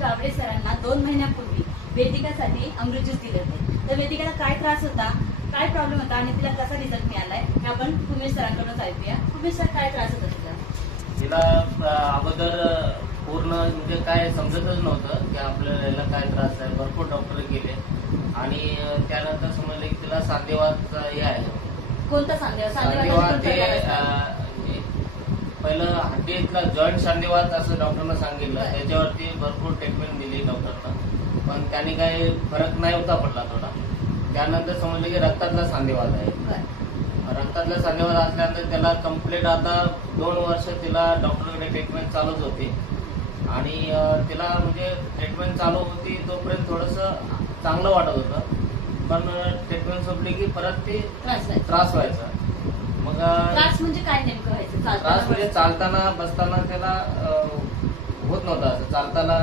गावडे सरांना 2 महिन्यापूर्वी वेदिकासाठी अमृत ज्यूस दिले होते. तर वेदिकाला काय त्रास होता, काय प्रॉब्लेम होता आणि तिला कसा रिझल्ट मिळालाय हे आपण उमेश सरांकडून ऐकूया. उमेश सर, काय त्रास होता तुझा? तिला अगोदर पूर्ण म्हणजे काय समजतच नव्हतं की आपल्याला याला काय त्रास आहे. भरपूर डॉक्टर गेले आणि त्यानंतर समजलं की तिला सांधेवातचा हे आहे. कोणता सांधेवात? सांधेवात ते पहिलं हड्डीतला जॉईंट सांधेवात असं डॉक्टरनं सांगितलं. त्याच्यावरती भरपूर ट्रीटमेंट दिली डॉक्टरनं, पण त्याने काही फरक नाही होता पडला थोडा. त्यानंतर समजलं की रक्तातला सांधेवात आहे. रक्तातला सांधेवात असल्यानंतर त्याला कम्प्लीट आता 2 वर्ष तिला डॉक्टरकडे ट्रीटमेंट चालूच होती आणि तिला म्हणजे ट्रीटमेंट चालू होती तोपर्यंत थोडंसं चांगलं वाटत होतं, पण ट्रीटमेंट संपली की परत ते त्रास व्हायचा. मग त्रास म्हणजे काय नेमकं व्हायचं? त्रास म्हणजे चालताना बसताना त्याला होत नव्हता. असं चालताना